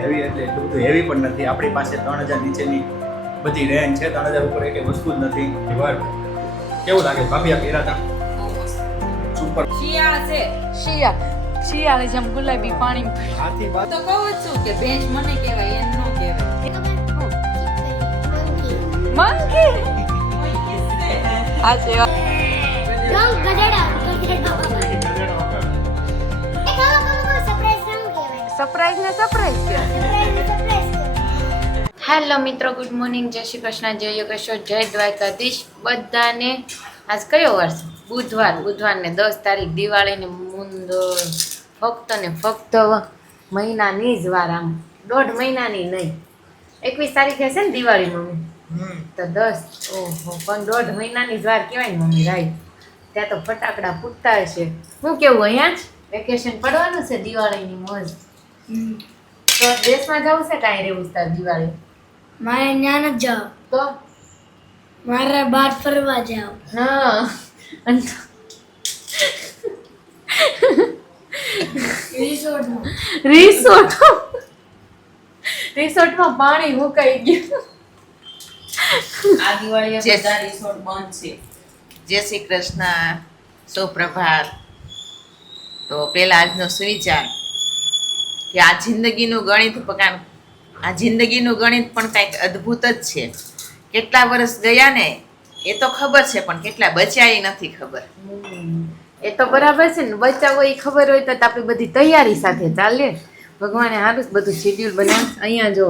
Heavy એટલે એટલું બધું હેવી પણ નથી. આપણી પાસે 3000 નીચેની બધી રેન્જ છે. 3000 ઉપર એક વસ્તુ જ નથી. વર્ક કેવું લાગે ભાભી? આ પહેરાતા સુપર શિયાળ છે. શિયાળ જેમ ગુલાબી પાણી હાથી બાદ તો કહું જ છું કે બેન્ચ મને કહેવાય એમ નો કહેવાય. મંકી આ છે સરપ્રાઈઝ. હેલો મિત્રો, ગુડ મોર્નિંગ, જય શ્રી કૃષ્ણ, જય યોગેશ્વર, જય દ્વારકાધીશ બધાને. આજ કયો વાર છે? બુધવારને 10 તારીખ, દિવાળીને ફક્ત ને ફક્ત મહિનાની જ વાર, આમ 1.5 મહિનાની નહીં. 21 તારીખે છે ને દિવાળી મમ્મી, તો 10 ઓહો પણ 1.5 મહિનાની જ વાર કહેવાય ને મમ્મી. રાઈટ, ત્યાં તો ફટાકડા ફૂટતા હશે. હું કેવું, અહીંયા જ વેકેશન પડવાનું છે, દિવાળીની મોજ. તો દેશમાં જવું છે કાંઈ રહેવું છે દિવાળી? મારે ત્યાં જ જાઓ, તો મારે બહાર ફરવા જાઓ. હા, અને રિસોર્ટમાં પાણી મુકાઈ ગયું. આ દિવાળીએ બધા રિસોર્ટ બંધ છે. જય શ્રી કૃષ્ણ, સુપ્રભાત. તો પેલા આજનો સુવિચાર કે આ જિંદગીનું ગણિત પણ કંઈક અદ્ભુત જ છે. કેટલા વર્ષ ગયા ને એ તો ખબર છે, પણ કેટલા બચ્યા એ નથી ખબર. એ તો બરાબર છે ને, બચાવો એ ખબર હોય તો આપણી બધી તૈયારી સાથે ચાલે. ભગવાને સારું બધું શેડ્યુલ બનાવ્યું. અહીંયા જો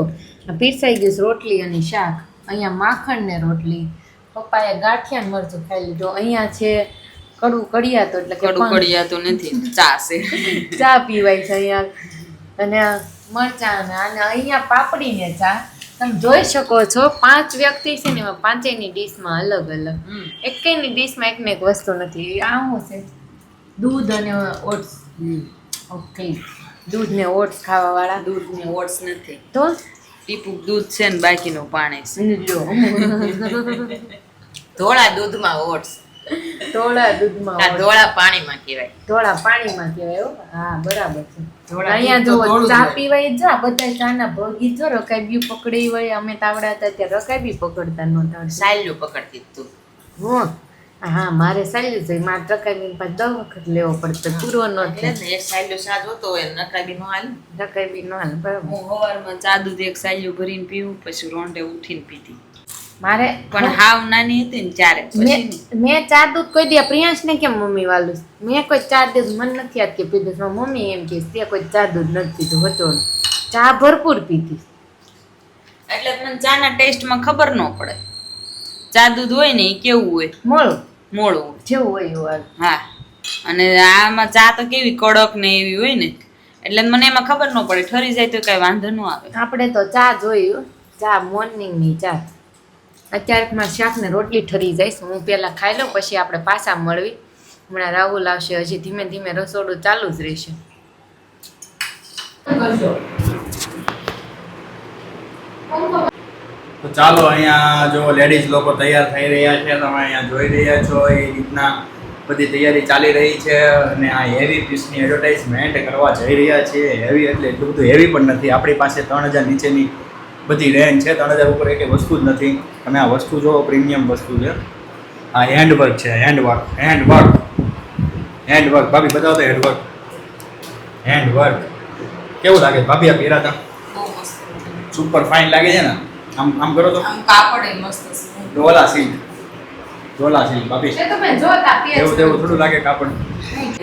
પીરસાઈ ગયું છે રોટલી અને શાક. અહીંયા માખણ ને રોટલી. પપ્પાએ ગાંઠિયા ને મરચું ખાઈ લીધું. અહીંયા છે કડું કડિયાતો, એટલે કે કડું કડિયાતો નથી, ચા છે. ચા પીવાય છે અહીંયા. અને મરચાં અને અહીંયા પાપડી ને ચા. તમે જોઈ શકો છો 5 વ્યક્તિ છે ને, એમાં 5ની ડીશમાં અલગ અલગ. એકેયની ડીશમાં એકને એક વસ્તુ નથી. આ શું છે? દૂધ અને ઓટ્સ. ઓકે, દૂધ ને ઓટ્સ ખાવા વાળા. દૂધ ને ઓટ્સ નથી, તો ટીપું દૂધ છે ને બાકીનું પાણી છે. લ્યો. ધોળા દૂધમાં ઓટ્સ, ધોળા દૂધમાં આ ઓટ્સ. ધોળા પાણીમાં કહેવાય. ધોળા પાણીમાં કહેવાય. હો, હા બરાબર છે. ધોળા અહીંયા દૂધ તો જો ધોળું જ ચા હોય. પીવાય જા, બધા ચાના ભોગી જો રકાબી પકડી હોય. અમે તાવડા હતા ત્યારે રકાબી પકડતા નહોતા. સાયલું પકડતી તું. હું હા, મારે સાયલું છે. મારે રકાબી પાસે 10 વખત લેવો પડતો, પૂરો ન એટલે થાય. જ ને, એક સાયલું ચા જોતો હોય નકાબી નો હાલ. રકાબી ન હાલે. બરાબર. હું સવારમાં ચા દૂધ એક સાયલું ભરીને પીવું, પછી રોંઢે ઉઠીને પીતી. મારે પણ હાવ નાની હતી ને ત્યારે પછી મેં ચા દૂધ કોઈ દે પ્રિયાંશ ને કેમ મમ્મી વાલું મેં કોઈ ચા દૂધ મને નથી યાદ કે પીધું. મમ્મી એમ કે તે કોઈ ચા દૂધ નથી પીધું. વચોળ ચા ભરપૂર પીતી. એટલે મને ચાના ટેસ્ટમાં ખબર ન પડે. ચા દૂધ હોય ને એ કેવું હોય, મોળું મોળું હોય. જેવું હોય એવું આવે. હા, અને આમાં ચા તો કેવી કડક ને એવી હોય ને, એટલે મને એમાં ખબર ન પડે. ઠરી જાય તો કઈ વાંધો ન આવે. આપણે તો ચા જોયું, ચા મોર્નિંગની ચા. અત્યારે મારા શાક ને રોટલી ઠરી જાય. હું પહેલાં ખાઈ લઉં, પછી આપણે પાછા મળવી. હમણાં રાહુલ આવશે, હજી ધીમે ધીમે રસોડું ચાલુ જ રહેશે. તો ચાલો, અહીંયા જો લેડીઝ લોકો તૈયાર થઈ રહ્યા છે. તમે અહીંયા જોઈ રહ્યા છો એ રીતના બધી તૈયારી ચાલી રહી છે. અને આ હેવી પીસની એડવર્ટાઇઝમેન્ટ કરવા જઈ રહ્યા છીએ. હેવી એટલે એટલું બધું હેવી પણ નથી. આપણી પાસે 3000 નીચેની બધી રેન્જ છે. 3000 ઉપર એક વસ્તુ જ નથી. તમે આ વસ્તુ જો, પ્રીમિયમ વસ્તુ છે. આ હેન્ડવર્ક છે. હેન્ડવર્ક ભાભી બતાવો તો. હેન્ડવર્ક કેવું લાગે ભાભી? આ પહેરાતા બહુ મસ્ત. સુપર ફાઇન લાગે છે ને? આમ કરો તો. આમ કાપડ એ મસ્ત છે. ડોલા સિલ્ક ભાભી. તમે જોતા એવું તેવું થોડું લાગે કાપડ.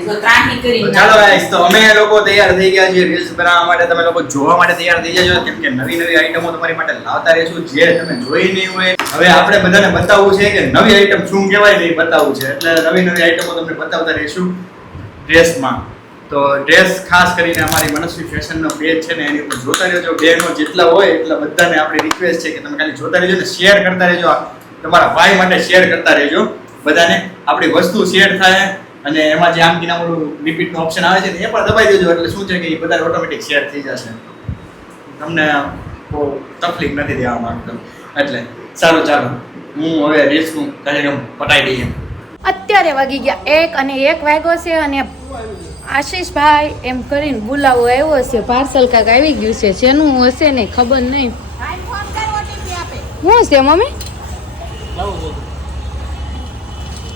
તો ત્રાહી કરી તો ચાલો ગાઈસ, તો અમે લોકો તૈયાર થઈ ગયા છીએ રીલ્સ બનાવવા માટે. તમે લોકો જોવા માટે તૈયાર થઈ જજો, કેમ કે નવી નવી આઈટમો તમારી માટે લાવતા રહેશું, જે તમે જોઈ નહીં હોય. હવે આપણે બધાને બતાવવું છે કે નવી આઈટમ શું કહેવાય ને એ બતાવવું છે. એટલે નવી નવી આઈટમો તમને બતાવતા રહીશું ડ્રેસમાં. તો ડ્રેસ ખાસ કરીને અમારી મનસ્વી ફેશનનો પેજ છે ને, એની ઉપર જોતા રહેજો. બહેનો જેટલા હોય એટલા બધાને આપણી રિક્વેસ્ટ છે કે તમે ખાલી જોતા રહેજો ને શેર કરતા રહેજો. તમારા ભાઈ માટે શેર કરતા રહેજો. બધાને આપણી વસ્તુ શેર થાય. અને એમાં જે આમ કે નામ રિપીટનો ઓપ્શન આવે છે ને એ પણ દબાઈ દેજો. એટલે શું છે કે એ બધા ઓટોમેટિક શેર થઈ જશે. તમને બહુ તકલીફ નથી દેવા માંગતો. એટલે સારું, ચાલો હું હવે રીલ્સનું કાર્યક્રમ પતાવી દઈએ. અત્યારે વાગી ગયા 1 અને 1 વાગ્યો છે. અને આશીષભાઈ એમ કરીને બોલાવો આવ્યો છે. પાર્સલ કાંઈક આવી ગયું છે. શેનું હશે ને ખબર નહીં. શું છે મમ્મી?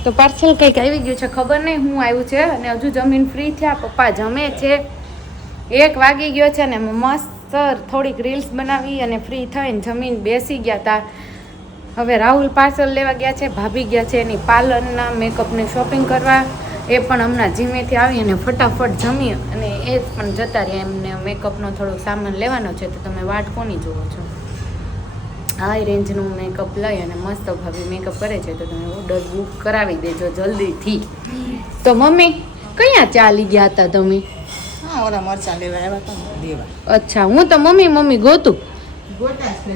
તો પાર્સલ કંઈક આવી ગયું છે, ખબર નહીં શું આવ્યું છે. અને હજુ જમીન ફ્રી થયા, પપ્પા જમે છે. 1 વાગી ગયો છે ને મસ્ત થોડીક રીલ્સ બનાવી અને ફ્રી થઈને જમીન બેસી ગયા હતા. હવે રાહુલ પાર્સલ લેવા ગયા છે, ભાભી ગયા છે એની પાર્લરના મેકઅપની શોપિંગ કરવા. એ પણ હમણાં જીમેથી આવી અને ફટાફટ જમી અને એ પણ જતા રહ્યા. એમને મેકઅપનો થોડોક સામાન લેવાનો છે, તો તમે વાટ કોની જુઓ છો? હાઈ રેન્જનું મેકઅપ લઈ અને મસ્ત ભાભી મેકઅપ કરે છે, તો તમે ઓર્ડર બુક કરાવી દેજો જલ્દીથી. તો મમ્મી કયા ચાલી ગયા હતા તમે? હા, ઓલા મરચાં લેવા આવ્યા હતા ને દેવા. અચ્છા, હું તો મમ્મી ગોતું. ગોટા છે.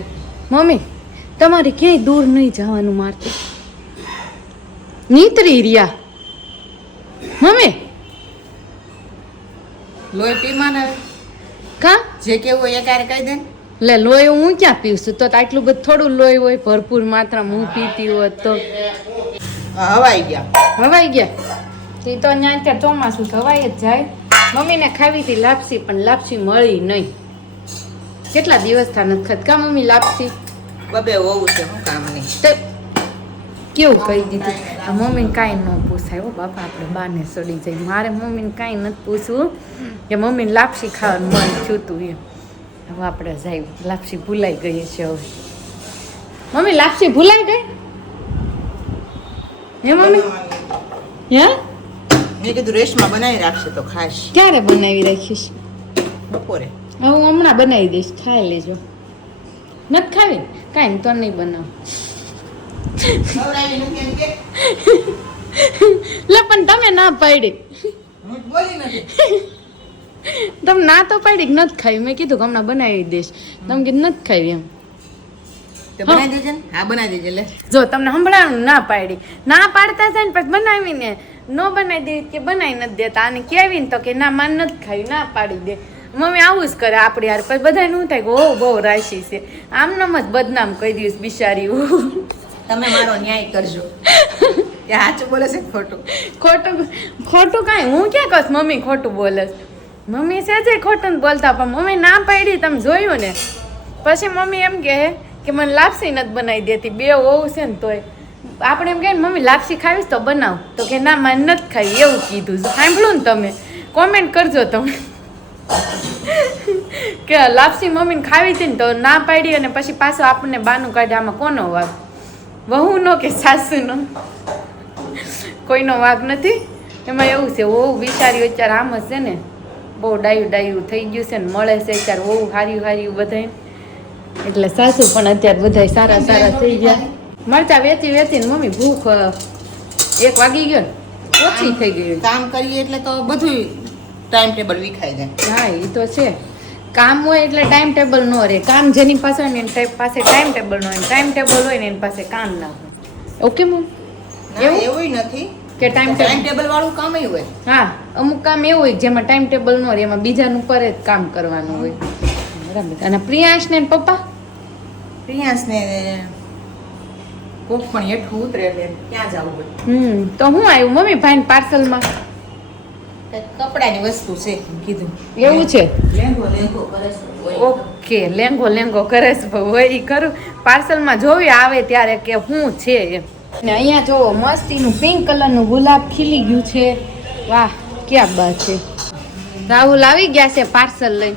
મમ્મી તમારે ક્યાંય દૂર નહીં જવાનું મારતી. નીતરી રહ્યા મમ્મી. લોહી પીમાં આવે કા જે કેવું હોય એ ક્યારે કહી દે ને. લે લોહી હું ક્યાં પીવશું? તો આટલું બધું થોડું લોહી હોય, ભરપૂર માત્રામાં હું પીતી હોત તો હવાઈ ગયા. હવાઈ ગયા. એ તો અહીંયા ત્યાં ચોમાસું હવાઈ જ જાય. મમ્મીને ખાવી હતી લાપસી, પણ લાપસી મળી નહીં. કેટલા દિવસ થા નથી ખાત કા મમ્મી લાપસી? બબે હોવું છે હું કામ નહીં. તો કેવું કહી દીધું? આ મમ્મીને કાંઈ ન પૂછાય હો બાપા, આપણે બાને સડી જાય. મારે મમ્મીને કાંઈ નથી પૂછવું કે મમ્મીને લાપસી ખાવાનું મન થયું તું એમ. હવે આપણે જાય, લાપસી ભૂલાઈ ગઈ છે હવે. મમ્મી લાપસી ભૂલાઈ ગઈ હે મમ્મી? હે મેં કીધું રેશમાં બનાવી રાખશે તો ખાશ. ક્યારે બનાવી રાખીશ? બપોરે. હવે હું હમણાં બનાવી દઈશ, ખાઈ લેજો. નથી ખાવી? કાંઈ તો નહીં બનાવ. ખવડાવી નથી એમ કે? લે પણ તમે ના પાડી. હું બોલી નથી. તમે ના તો પાડી કે નથી ખાવી. મેં કીધું કે હમણાં બનાવી દઈશ. તમે કીધું નથી ખાવી એમ. તો બનાવી દેજે ને. હા, બનાવી દેજે લે. જો તમને સંભળાવાનું ના પાડી. ના પાડતા જાય ને પછી બનાવીને ન બનાવી દે કે બનાવી નથી દેતા. આને કહેવીને તો કે ના માન નથી ખાવી, ના પાડી દે. મમ્મી આવું જ કરે આપણે યાર. પછી બધા શું થાય કે ઓ બહુ રાશી છે, આમનામ જ બદનામ કહી દઈશ બિચારી. તમે મારો ન્યાય કરજો કે સાચું બોલે છે ખોટું. ખોટું કાંઈ હું ક્યાં કહું મમ્મી ખોટું બોલે? મમ્મી છે જે ખોટું નથી બોલતા, પણ મમ્મી ના પાડી તમે જોયું ને. પછી મમ્મી એમ કહે કે મને લાપસી નથી બનાવી દેતી. બે હોવું છે ને તોય આપણે એમ કહે ને મમ્મી લાપસી ખાવીશ તો બનાવ, તો કે ના મારે નથી ખાવી એવું કીધું. સાંભળ્યું ને તમે? કોમેન્ટ કરજો તમે કે લાપસી મમ્મીને ખાવી હતી ને તો ના પાડી અને પછી પાછું આપણને બાનું કાઢે. આમાં કોનો વાગ? વહુનો કે સાસુનો? કોઈનો વાગ નથી. એમાં એવું છે વહુ બિચારી અત્યારે આમ જ છે ને, બહુ ડાયું થઈ ગયું છે ને, મળે છે અત્યારે વહુ હાર્યું બધાય. એટલે સાસુ પણ અત્યારે બધાય સારા થઈ ગયા. મરચા વેચીને મમ્મી ભૂખ 1 વાગી ગયો ને ઓછી થઈ ગઈ. કામ કરીએ એટલે તો બધું ટાઈમ ટેબલ વિખાઈ જાય. હા એ તો છે. કામ હોય એટલે ટાઈમ ટેબલ ન રહે. કામ જેની પાસે હોય ને એની પાસે ટાઈમ ટેબલ ન હોય, ટાઈમ ટેબલ હોય ને એની પાસે કામ ના હોય. ઓકે મમ? એવું નથી કે ટાઈમ ટેબલ વાળું કામ હોય. હા, અમુક કામ એવું હોય જેમાં ટાઈમ ટેબલ ન રહે, એમાં બીજાનું પર જ કામ કરવાનું હોય. બરાબર. અને પ્રિયાંશ ને પપ્પા? પ્રિયાંશ ને કોક પણ હેઠું ઉતરે એટલે ક્યાં જવું હોય. તો હું આવ્યું મમ્મી ભાઈ પાર્સલમાં? કપડાની વસ્તુ છે કીધું. એવું છે? લેંગો કરે છે. ઓકે, લેંગો કરે છે હોય ઈ કરું. પાર્સલમાં જોવી આવે ત્યારે કે શું છે એમ. ને અહીંયા જોવો મસ્તીનું પિંક કલરનું ગુલાબ ખીલી ગયું છે. વાહ ક્યાં બાત છે. રાહુલ આવી ગયા છે પાર્સલ લઈ.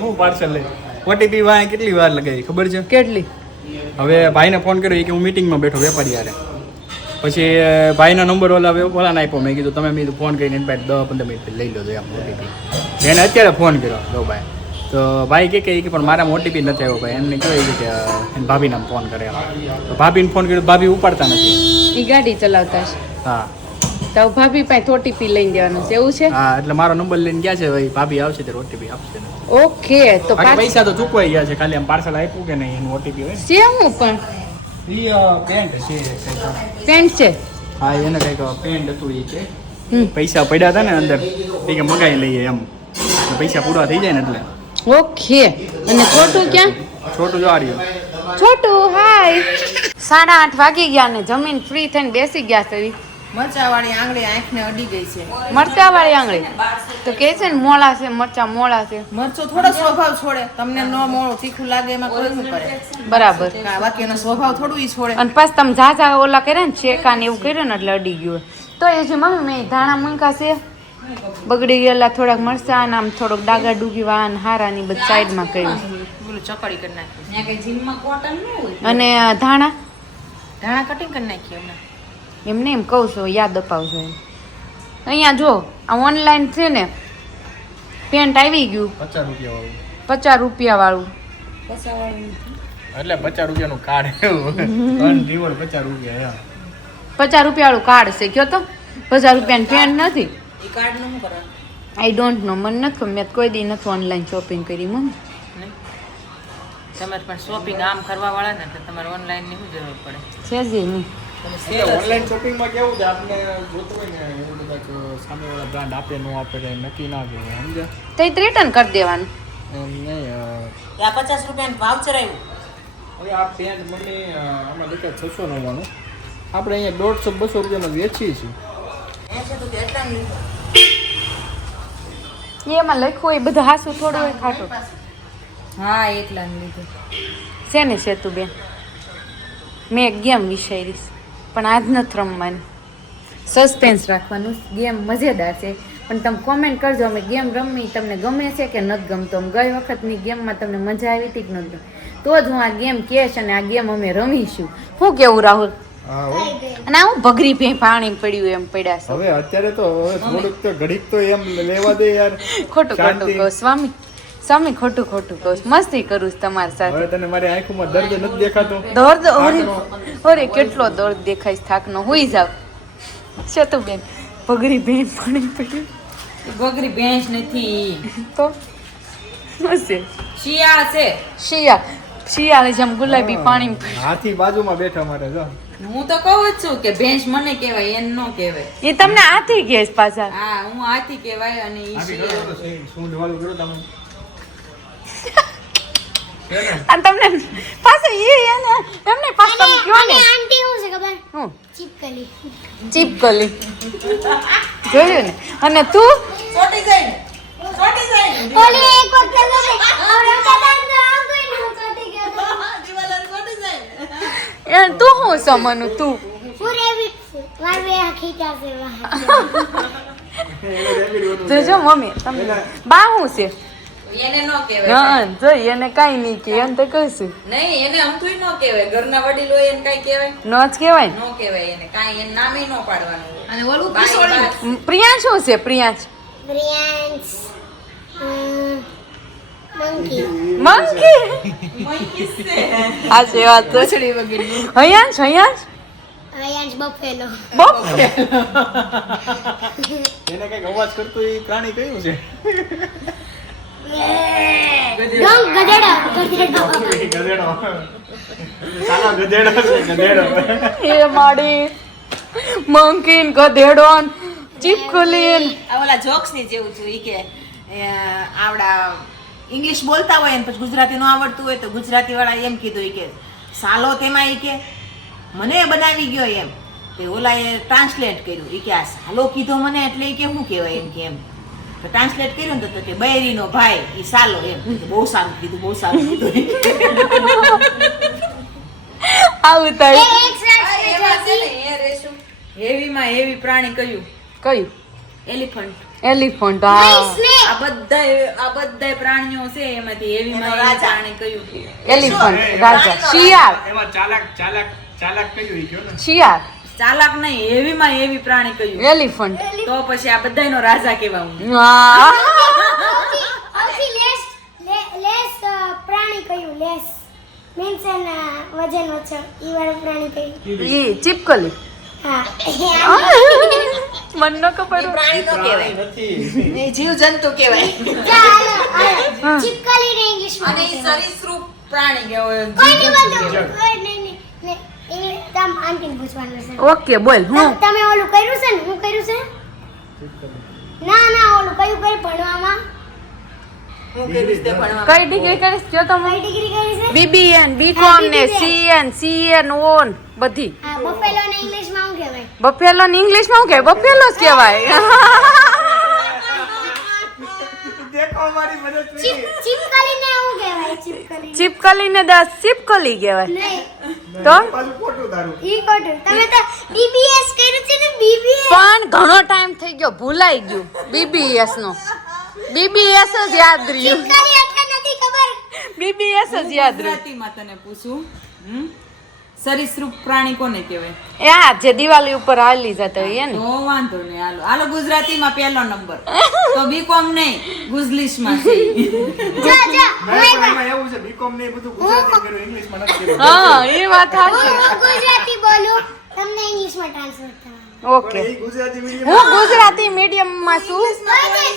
હું પાર્સલ લઈ ઓટીપી વાળા કેટલી વાર લગાવી ખબર છે? કેટલી? હવે ભાઈને ફોન કર્યો કે હું મીટિંગમાં બેઠો વેપારી હારે. પછી ભાઈનો નંબર ઓલાને આપ્યો. મેં કીધું તમે મેં ફોન કરીને એની પાસે 10-15 મિનિટ લઈ લો એમ ઓટીપી. એને અત્યારે ફોન કર્યો લો ભાઈ. તો ભાઈ કે પણ મારામાં ઓટીપી નથી આવ્યો ભાઈ. એમને કહેવાય કે એને ભાભીને ફોન કરે એમ. તો ભાભીને ફોન કર્યો, ભાભી ઉપાડતા નથી. ઈ ગાડી ચલાવતા છે? હા. તો ભાભી પાસે ઓટીપી લઈને દેવાનું છે એવું છે? હા, એટલે મારો નંબર લઈને ગયા છે ભાઈ. ભાભી આવશે ત્યારે ઓટીપી આપશે. ઓકે. તો પૈસા તો ચૂકવાઈ ગયા છે, ખાલી આમ પાર્સલ આપ્યું કે નહીં એનું ઓટીપી હોય છે. હું પણ પેન્ટ છે. પેન્ટ છે? હા, એને કંઈક પેન્ટ હતું એ છે. પૈસા પડ્યા હતા ને અંદર એ કે મગાવી લઈએ એમ. પૈસા પૂરા થઈ જાય ને એટલે. ઓકે. અને છોટું ક્યાં? છોટું જો આ રહ્યો. છોટું હાય. 8:30 વાગી ગયા ને જમીન ફ્રી થઈને બેસી ગયા છે. મરચાવાળી આંગળી આંખને અડી ગઈ છે. મરચા વાળી આંગળી તો કે છે ને મોળા છે મરચા મોળા છે મરચું થોડો સ્વભાવ છોડે. તમને ન મોળું તીખું લાગે એમાં કોઈ શું કરે? બરાબર હા, બાકી એનો સ્વભાવ થોડું ઈ છોડે. અને પાછું તમે ઝાઝા ઓલા કર્યા ને શેકા ને એવું કર્યું ને એટલે અડી ગયું તો એ જે મમ્મી મેં ધાણા મૂકા છે બગડી ગયેલા થોડાક મરચા અને આમ થોડોક ડાગા ડૂગી વાન હારા ની બધી સાઈડમાં કર્યું પેલું ચકડી કરી નાખી. ત્યાં કઈ જીમમાં કોટન ન હોય. અને ધાણા ધાણા કટિંગ કરી નાખી હમણાં. એમને એમ કહું છું યાદ અપાવજો એમ અહીંયા જો આ ઓનલાઈન છે ને પેન્ટ આવી ગયું 50 રૂપિયા વાળું 50 રૂપિયા વાળું એટલે 50 રૂપિયાનું કાર્ડ એવું અનરિવોર્ડ 50 રૂપિયા 50 રૂપિયા વાળું કાર્ડ છે કયો તો 50 રૂપિયાની પેન્ટ નથી એ કાર્ડનું શું કરવાનું? આઈ ડોન્ટ નો મને નથી ખબર મેં તો કોઈ દી નથી ઓનલાઈન શોપિંગ કરી મમ્મી નહીં? તમારે પણ શોપિંગ આમ કરવા વાળા ને એટલે તમારે ઓનલાઈન ની શું જરૂર પડે? છે જ નહીં ઓનલાઈન શોપિંગમાં કેવું છે આપણે જોતું હોય ને એવું બધા સામેવાળા બ્રાન્ડ આપે ન આપે કંઈ નક્કી ના કહેવાય સમજ્યા તો એ રિટર્ન કરી દેવાનું એમ નહીં આ 50 રૂપિયાનું વાઉચર આવ્યું. હવે આ પેન્ટ મને આમાં લખ્યા 699 આપણે અહીંયા 150-200 રૂપિયામાં વેચીએ છીએ એમાં લખ્યું હોય બધું હાસું થોડું હોય ખાટું હા એકલા ને લીધું. છે ને સેતુબેન મેં એક ગેમ વિચારીશ પણ આજ નથી રમવાની સસ્પેન્સ રાખવાનું ગેમ મજેદાર છે પણ તમે કોમેન્ટ કરજો અમે ગેમ રમી તમને ગમે છે કે નથી ગમતો અમે ગઈ વખતની ગેમમાં તમને મજા આવી હતી કે નહોતી તો જ હું આ ગેમ કહેશ અને આ ગેમ અમે રમીશું શું કેવું રાહુલ હા અને આવું ભગરી ભે પાણી પડ્યું એમ પડ્યા છે હવે અત્યારે તો હવે થોડુંક તો ઘડીક તો એમ લેવા દે યાર ખોટું શાંતિ. કહો સ્વામી સ્વામી ખોટું કહું મસ્તી કરું છું તમારી સાથે હવે તને મારી આંખોમાં દર્દ નથી દેખાતો દર્દ ઓરે કેટલો દર્દ દેખાય છે થાકનો હુઈ જાવ સેતુબેન ભગરી ભેં પાણી પડ્યું ગોગરી ભેંસ નથી તો શું છે શિયાળ છે. શિયાળે જેમ ગુલાબી પાણી હાથી બાજુમાં બેઠા મારે જો હું તો કહું જ છું કે ભેંસ મને કહેવાય એને ન કહેવાય. એ તમને આથી ગેસ પાછા હા હું હાથી કહેવાય અને ઈ શિયાળ. શું વાળું કરો તમે અને તમને પાછા એમને પાછા તમે કયો ને આંટી શું છે ખબર હું ચીપકલી ચીપકલી જોયું ને અને તું ચોટી જાય ને. ચોટી જાય ને. ઓલી એક વખત ઓરે બતાન તો આમ કોઈ ન ચોટી ગયો તો દિવાલ ચોટી જાય ને. તું શું સમનું તું પૂરે મારે ખીચા છે વાહ જોજો મમ્મી તમને બા શું છે એને ન કહેવાય. હા જોઈ એને કાંઈ નહીં કે એમ તો કહીશું નહીં એને અમથુંય ન કહેવાય. ઘરના વડીલો એને કાંઈ કહેવાય ન જ કહેવાય ને ન કહેવાય એને કાંઈ એને નામે ન પાડવાનું. અને ઓલું બાઈ કિશોરી. બાઈ. પ્રિયા શું છે પ્રિયાંશ બ્રિયાન્સ મંકી મંકી આ છે વાત તો પૂંછડી વગેરે. હયાંશ અયાન્સ બફેલો બપ એને કઈક અવાજ કરતું એ પ્રાણી કયું છે ડોંગ ગધેડો ગધેડો સાલા ગધેડો છે ગધેડો એ માડી મંકીન ગધેડો ચીપકલીન આ ઓલા જોક્સ ની જેવું છે ઈ કે આવડા ઇંગ્લિશ બોલતા હોય ને પછી ગુજરાતી નો આવડતું હોય તો ગુજરાતી વાળા એમ કીધું ઈ કે સાલો તેમાં ઈ કે મને બનાવી ગયો એમ તે ઓલાએ ટ્રાન્સલેટ કર્યું ઈ કે આ સાલો કીધો મને એટલે ઈ કે શું કહેવાય એમ કે એમ તો ટ્રાન્સલેટ કર્યું ને તો કે બૈરીનો ભાઈ ઈ સાલો એમ બહુ સારું કીધું બહુ સારું કીધું આવું થાય એક આ એવા છે ને એ રેશું. હેવીમાં હેવી પ્રાણી કયું? કયું એલિફન્ટ. એલિફન્ટ હા આ બધાય પ્રાણીઓ છે એમાંથી હેવીમાં એનો હેવી રાજા. પ્રાણી કયું? એલિફન્ટ રાજા શિયાળ એમાં ચાલાક કયું ઈ કયો ને શિયાળ ચાલાક નહીં, હેવીમાં હેવી પ્રાણી કયું? એલિફન્ટ તો પછી આ બધાયનો રાજા કહેવાવું. હા સૌથી લેસ પ્રાણી કયું લેસ મીન્સ એના વજન ઓછો ઈ વાળું પ્રાણી કયું ઈ ચીપકલી હા મન ન ખબર હોય. પ્રાણી નો કહેવાય નથી એ જીવ જંતુ કહેવાય ચાલો ચીપકલી ને ઇંગ્લિશ માં અને ઈ સરીસૃપ પ્રાણી કહેવાય. કોઈ નહીં બધું કોઈ નહીં ઇંગ્લિશ તમ આંટીને પૂછવાનું છે ઓકે બોલ હું તમે ઓલું કર્યું છે ને હું કર્યું છે ના ઓલું કયું ભણવામાં હું કહીશ તે ભણવા કઈ ડિગ્રી કરીશ કયો તમે કઈ ડિગ્રી કરી છે બીબીએન બીકોમ ને સીએન સીએન ઓન બધી હા બફેલો ને ઇંગ્લિશમાં શું કહેવાય? બફેલો ને ઇંગ્લિશમાં શું કહેવાય? બફેલો જ કહેવાય. દેખો મારી મદદ ચીપકલીને શું કહેવાય? ચીપકલી ચીપકલીને 10 ચીપકલી કહેવાય. નહીં તો પાછું ખોટું તારું. ઈ ખોટું. તમે તો બીબીએસ કર્યું છે ને બીબીએસ. પણ ઘણો ટાઈમ થઈ ગયો, ભૂલાઈ ગયું બીબીએસ નો. બીબીએસ જ યાદ રહ્યું. ચીપકલી એટલે નથી ખબર. બીબીએસ જ યાદ રહ્યું. ગુજરાતીમાં તને પૂછું સરીસૃપ પ્રાણી કોને કહેવાય? એ આ જે દિવાળી ઉપર હાલી જતો હોય ને. તો વાંધો નહીં, હાલો હાલો ગુજરાતીમાં પહેલો નંબર. તો બીકોમ નહીં, ગુજલીશમાં છે. જો જો એમાં એવું છે બીકોમ ને એ બધું ગુજરાતી કર્યું ઇંગ્લિશમાં નથી કર્યું. હા એ વાત સાચી. હું ગુજરાતી બોલું તમને ઇંગ્લિશમાં ટ્રાન્સલેટ કરવાનું. ઓકે એ ગુજરાતી મીડિયમ હું ગુજરાતી મીડિયમ માં છું,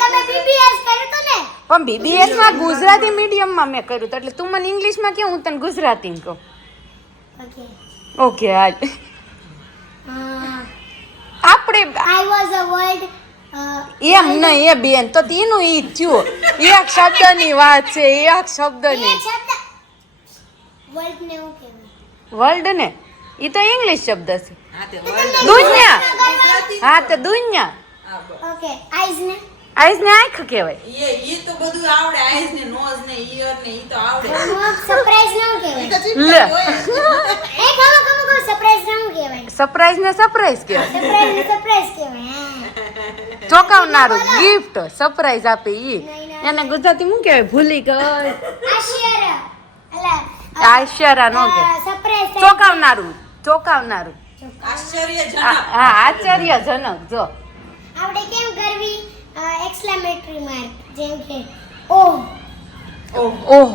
તમે બીબીએસ કર્યું તો ને? પણ બીબીએસ માં ગુજરાતી મીડિયમ માં મેં કર્યું હતું, એટલે તું મને ઇંગ્લિશ માં કે હું તને ગુજરાતી કહું. ઓકે ઓકે હાલ આપણે I was a world એમ નહીં એ બેન તો તેનું ઈ થયું. એક શબ્દની વાત છે, એક શબ્દની. એક શબ્દ વર્લ્ડ ને હું કહેવાય? વર્લ્ડ ને ઈ તો ઇંગ્લિશ શબ્દ છે. હા તે world. દુનિયા. હા તો દુનિયા. ઓકે આઈઝ ને આઈસ ને આંખ કહેવાય. ઈ તો બધું આવડે, આઈસ ને નોઝ ને ઈયર ને ઈ તો આવડે. સરપ્રાઈઝ ને હું કહેવાય? લે એ ખબર સરપ્રાઈઝ ને હું કહેવાય? સરપ્રાઈઝ ને સરપ્રાઈઝ કહેવાય. સરપ્રાઈઝ ને સરપ્રાઈઝ કહેવાય. ચોંકાવનારું ગિફ્ટ સરપ્રાઈઝ આપે ઈ. નહીં. એને ગુજરાતી શું કહેવાય? ભૂલી ગઈ. આશ્ચર્ય અલા આશ્ચર્ય નો કે સરપ્રાઈઝ ચોંકાવનારું ચોંકાવનારું. આશ્ચર્યજનક. હા આશ્ચર્યજનક. જો આપણે કેમ કરવી એક્સક્લેમેટરી માર્ક જેમ કે ઓહ ઓહ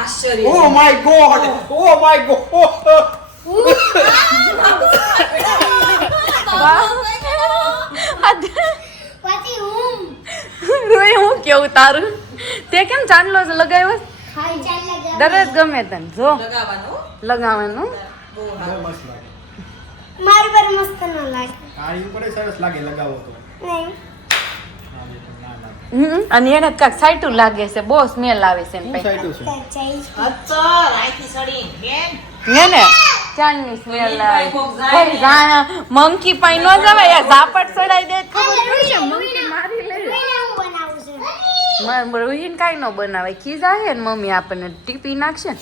આશ્ચર્ય. Oh my god oh my God. પછી હું રોય હું કેવું તારું? તે કેમ ચાંદલો જ લગાવ્યો? હાઈ ચાલ લગા દરરોજ ગમે તને જો લગાવવાનો. લગાવવાનું. બહુ બહુ સારું. મસ્ત લાગે. મારી પર મસ્ત ન લાગે આ ઉપર સરસ લાગે લગાવો તો. નહીં હા, એ પણ ના લાગે. અને એને કાંઈક સાઈટું લાગે છે, બહુ સ્મેલ આવે છે ને શું પછી. સાઈટું છે? અત્તર આઈથી સડી બેન. હે ને ચાંદની સ્મેલ આવે. કોઈ જા મંકી પાઈ ન જવાય, આ ઝાપટ ચડાઈ દે તો ખબર પડશે. મંકી મારી લે. કોઈને હું બનાવું છું રોહિન કાંઈ ન બનાવે, ખીજા હે ને મમ્મી આપણને ટીપી નાખશે ને.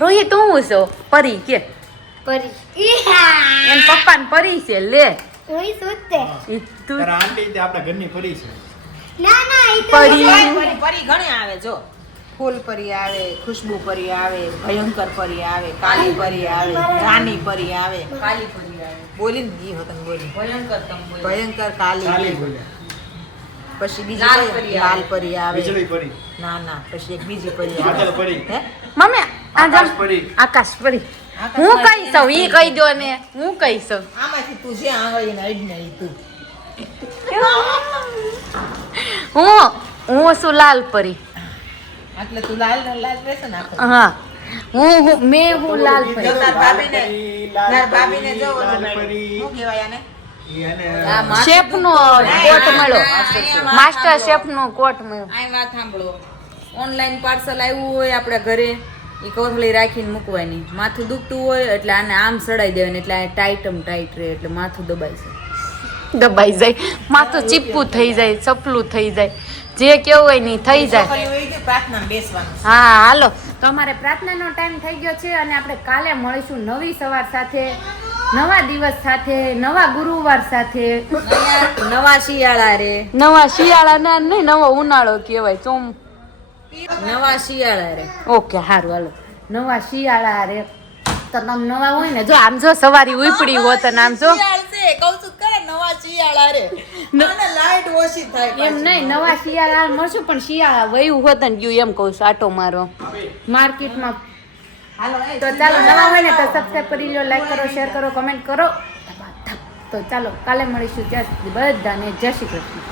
રોહિત તું હું છો પરી કે પરી ઈહા એન પપ્પાને પરી છે લે. હું સુતે ઈ તું તારા આંટી તે આપણા ઘરની પરી છે. ના ના ઈ તો પરી. પરી પરી ઘણી આવે જો. ફૂલ પરી આવે, ખુશ્બુ પરી આવે, ભયંકર પરી આવે, કાલી પરી આવે, રાની પરી આવે. કાલી પરી આવે. બોલી ને ઈ હોતન બોલી. ભયંકર તમે બોલો. ભયંકર કાલી. કાલી બોલ્યા. પછી બીજી લાલ કઈ? પરી આવે. લાલ પરી આવે. વીજળી પરી. ના ના પછી એક બીજી પરી વાદળ આવે. પરી. હે? મમ્મી આ આકાશ જમ પરી. આકાશ પરી. આકાશ હું પરી. કઈ સૌ ઈ કહી દો ને, હું કઈ સૌ. આમાંથી તું જે આંગળીને અડીને ઈ તું. હું શું લાલ પરી. એટલે તું લાલ ને લાલ રહેશે ને આખો. હા હું લાલ જો પરી. તાર ભાભીને લાલ તાર પરી, ભાભીને જો ઓલું લાલ મળ્યું. પરી. શું કહેવાય આને? ઈ અને આ માથું શેફનો દુખતું. કોટ મળ્યો. અહીંયા માસ્ટર વાત શેફનો કોટ મળ્યો. આ વાત સાંભળો, ઓનલાઈન પાર્સલ આવ્યું હોય આપણા ઘરે, એ કોથળી રાખીને મૂકવાની. માથું દુખતું હોય એટલે આને આમ સડાઈ દેવાની, એટલે આ ટાઈટમ ટાઈટ રહે, એટલે માથું દબાઈ જાય. દબાઈ જાય, માથું ચીપકું થઈ જાય, ચપલું થઈ જાય, જે કેવું હોય ને ઈ થઈ જાય. છોકરીઓ હોય કે પ્રાર્થનામાં બેસવાનું. હા હાલો તો અમારે પ્રાર્થનાનો ટાઈમ થઈ ગયો છે અને આપણે કાલે મળીશું નવી સવાર સાથે, નવા દિવસ સાથે, નવા ગુરુવાર સાથે, નવા શિયાળા રે, નવા શિયાળાના નહીં નવો ઉનાળો કહેવાય ચોમ. નવા શિયાળા રે. ઓકે સારું હાલો નવા શિયાળા રે. તો તમે નવા હોય ને જો આમ જો સવારી ઉપડી હોત અને આમ જો શિયાળ છે, કહું છું ખરા, નવા શિયાળા રે. અને લાઈટ ઓછી થાય એમ નહીં નવા શિયાળા મળશું પણ શિયાળા વયું હોત ને ગયું એમ કહું છું આટો મારો માર્કેટમાં. હાલો એ તો ચાલો નવા હોય ને તો સબસ્ક્રાઈબ કરી લો, લાઈક કરો, શેર કરો, કમેન્ટ કરો. તો ચાલો કાલે મળીશું ત્યાં સુધી બધાને જય શ્રી કૃષ્ણ.